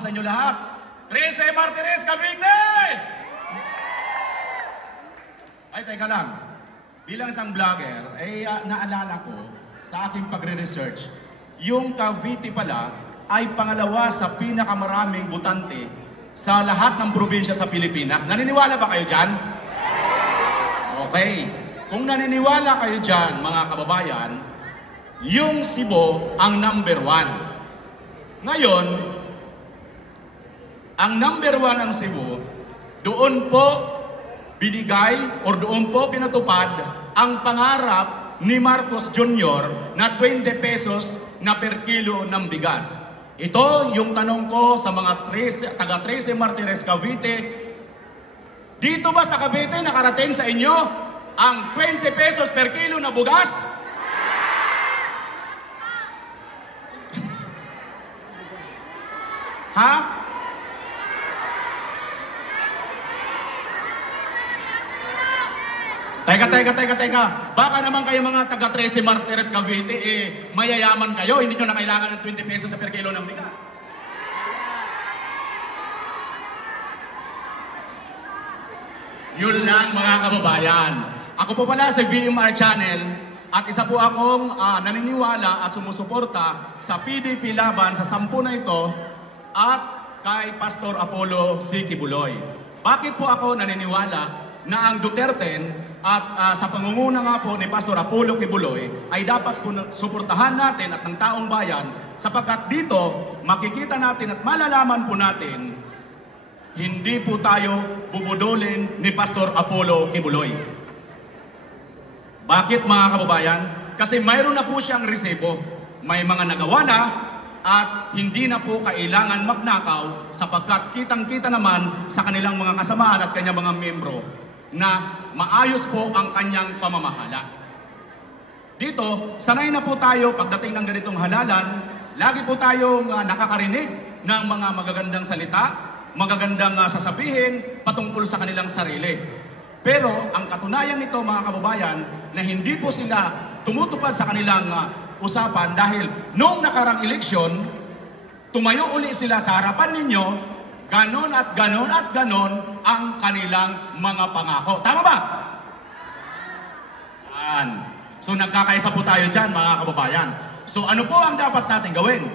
sa inyo lahat. 13 Martires, Cavite! Ay, teka lang. Bilang isang vlogger, ay naalala ko sa aking pagre-research, yung Cavite pala ay pangalawa sa pinakamaraming botante sa lahat ng probinsya sa Pilipinas. Naniniwala ba kayo dyan? Okay. Kung naniniwala kayo dyan, mga kababayan, yung Cebu ang number 1. Ngayon, ang number 1 ng Cebu, doon po binigay or doon po pinatupad ang pangarap ni Marcos Jr. na 20 pesos na per kilo ng bigas. Ito yung tanong ko sa mga taga 13 Martires, Cavite. Dito ba sa Cavite nakarating sa inyo ang 20 pesos per kilo na bugas? Ha? Teka. Baka naman kayo mga taga 13 Martires, Cavite, mayayaman kayo. Hindi nyo na kailangan ng 20 pesos per kilo ng bigas. Yun lang mga kababayan. Ako po pala sa VMR Channel at isa po akong naniniwala at sumusuporta sa PDP laban sa 10 na ito at kay Pastor Apollo C. Quiboloy. Bakit po ako naniniwala na ang Duterte at sa pangunguna nga po ni Pastor Apollo Quiboloy ay dapat po suportahan natin at ng taong bayan sapagkat dito makikita natin at malalaman po natin hindi po tayo bubudolin ni Pastor Apollo Quiboloy. Bakit mga kababayan? Kasi mayroon na po siyang resibo. May mga nagawa na at hindi na po kailangan magnakaw sapagkat kitang-kita naman sa kanilang mga kasamaan at kanyang mga membro na maayos po ang kanyang pamamahala. Dito, sanay na po tayo pagdating ng ganitong halalan, lagi po tayong nakakarinig ng mga magagandang salita, magagandang sasabihin patungkol sa kanilang sarili. Pero ang katunayan nito mga kababayan na hindi po sila tumutupad sa kanilang usapan dahil noong nakarang eleksyon, tumayo uli sila sa harapan ninyo, ganon at ganon ang kanilang mga pangako. Tama ba? Yan. So nagkakaisa po tayo dyan mga kababayan. So ano po ang dapat natin gawin?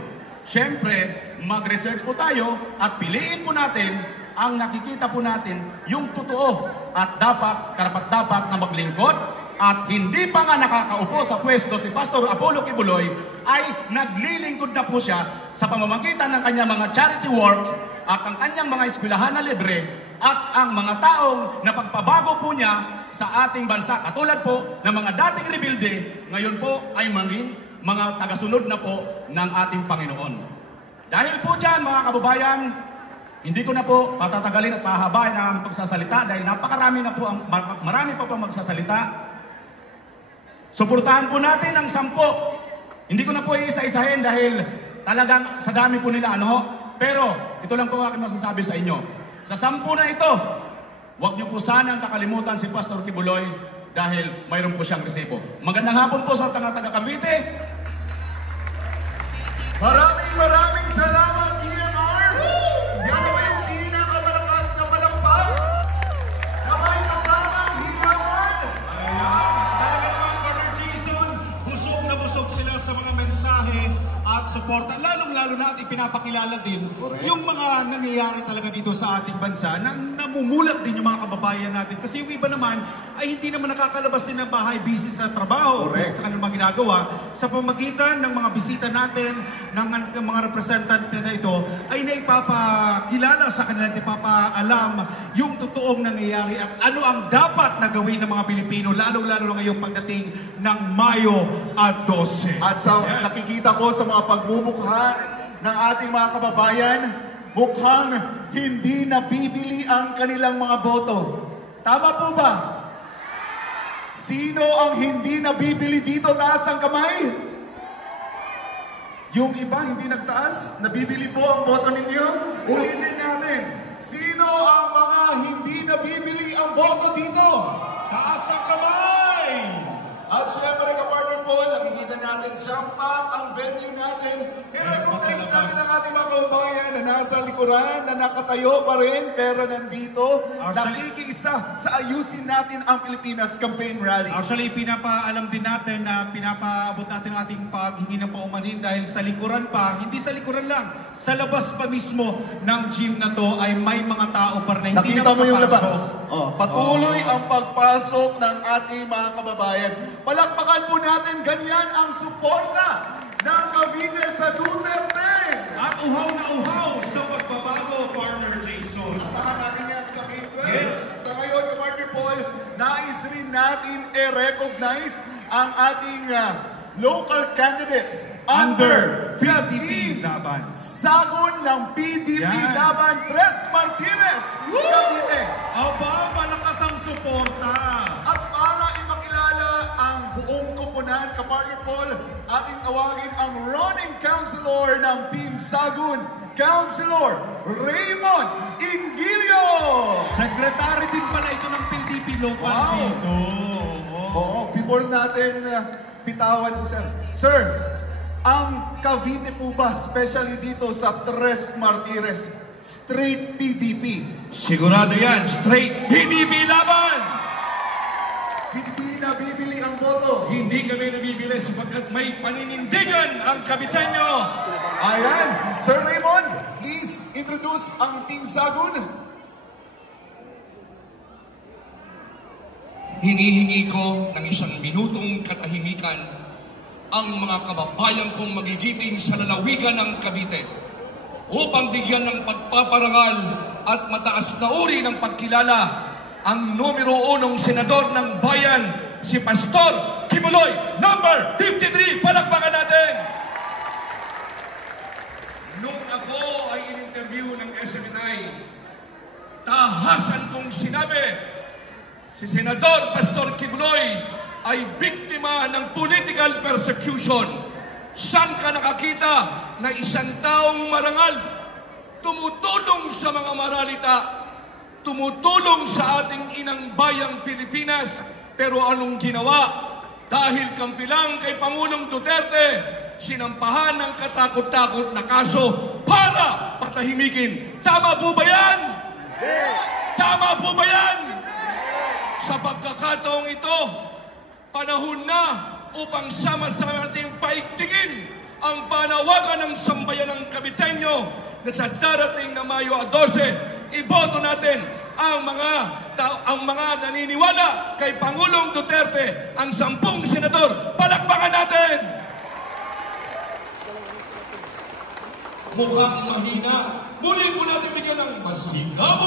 Siyempre, mag-research po tayo at piliin po natin ang nakikita po natin yung totoo at karapat-dapat na maglingkod at hindi pa nga nakakaupo sa pwesto si Pastor Apollo Quiboloy ay naglilingkod na po siya sa pamamagitan ng kanyang mga charity works at ang kanyang mga eskwelahan na libre at ang mga taong napagpabago po niya sa ating bansa. Katulad po ng mga dating rebelde, ngayon po ay maging mga tagasunod na po ng ating Panginoon. Dahil po dyan mga kababayan, hindi ko na po patatagalin at pahabain ang pagsasalita dahil napakarami na po, marami pa po magsasalita. Suportahan po natin ang 10. Hindi ko na po iisa-isahin dahil talagang sa dami po nila Pero ito lang po aking masasabi sa inyo. Sa 10 na ito, huwag niyo po sanang kakalimutan si Pastor Quiboloy dahil mayroon po siyang resibo. Magandang hapon po sa taga Cavite. Maraming salamat, EMR! Yan naman yung pinakamalakas na palakpak na may kasamang hiyawan! Talaga naman, Brother Jason, busog sila sa mga mensahe at suporta. Lalong-lalo na at ipinapakilala din yung mga nangyayari talaga dito sa ating bansa na namumulat din yung mga kababayan natin. Kasi yung iba naman ay hindi naman nakakalabas din ng bahay, busy sa trabaho, busy sa kanilang mga ginagawa. Sa pamagitan ng mga bisita natin, ng mga representante na ito, ay naipapakilala sa kanila at ipapaalam yung totoong nangyayari at ano ang dapat na gawin ng mga Pilipino, lalong-lalo na ngayong pagdating ng Mayo at 12. At sa nakikita ko sa mga pagmumukha ng ating mga kababayan, mukhang hindi nabibili ang kanilang mga boto. Tama po ba? Sino ang hindi nabibili dito? Taas ang kamay. Yung iba hindi nagtaas, nabibili po ang boto ninyo. Ulitin natin. Sino ang mga hindi nabibili ang boto dito? Taas ang kamay! At syempre, kapartner po, nakikita natin, jump up ang venue natin. I-recognize natin ang ating mga kababayan na nasa likuran, na nakatayo pa rin, pero nandito, nakikiisa sa ayusin natin ang Pilipinas Campaign Rally. Actually, pinapaalam din natin na pinapaabot natin ang ating paghingi ng paumanhin dahil sa likuran pa, hindi sa likuran lang, sa labas pa mismo ng gym na to ay may mga tao pa rin na hindi Nakita na mo yung makapasok. labas. Patuloy ang pagpasok ng ating mga kababayan. Palakpakan po natin, ganyan ang suporta ng Cavite sa Duterte. At uhaw na uhaw sa pagbabago, partner Jason. Asahan natin yan sa May 12. Yes. Sa ngayon, Partner Paul, nais rin natin i-recognize ang ating local candidates under sa PDP team laban. Sagon ng PDP Yan. laban, Tres Martinez, Cavite. Aba, malakas ang suporta. At para ipakilala ang buong koponan, Kapartner Paul, ating tawagin ang running councilor ng Team Sagun, Councilor Raymond Ingilio. Secretary din pala ito ng PDP local Wow. dito. Oo, before natin pitawan si Sir. Sir, ang Cavite po ba, especially dito sa Tres Martires, straight PDP? Sigurado yan, straight PDP laban! Hindi nabibili ang boto. Hindi kami nabibili sapagkat may paninindigan ang Caviteño. Ayan, Sir Raymond, please introduce ang Team Sagun. Hinihingi ko ng isang minutong katahimikan ang mga kababayan kong magigiting sa lalawigan ng Cavite upang bigyan ng pagpaparangal at mataas na uri ng pagkilala ang numero 1 senador ng bayan, si Pastor Kibuloy, number 53. Palakpakan natin! Nung ako ay in-interview ng SMNI, tahasan kong sinabi, si Senador Pastor Kibuloy ay biktima ng political persecution. Saan ka nakakita na isang taong marangal, tumutulong sa mga maralita, tumutulong sa ating inang bayang Pilipinas, pero anong ginawa? Dahil kampilang kay Pangulong Duterte, sinampahan ng katakot-takot na kaso para patahimikin. Tama po ba yan? Tama po ba yan? Sa pagkakataong ito, panahon na upang sama-sama nating paigtingin ang panawagan ng sambayan ng Caviteño na sa darating na Mayo 12, iboto natin ang mga naniniwala kay Pangulong Duterte, ang 10 senador. Palakpakan natin! Mukhang mahina. Muli po natin bigyan ng masigabong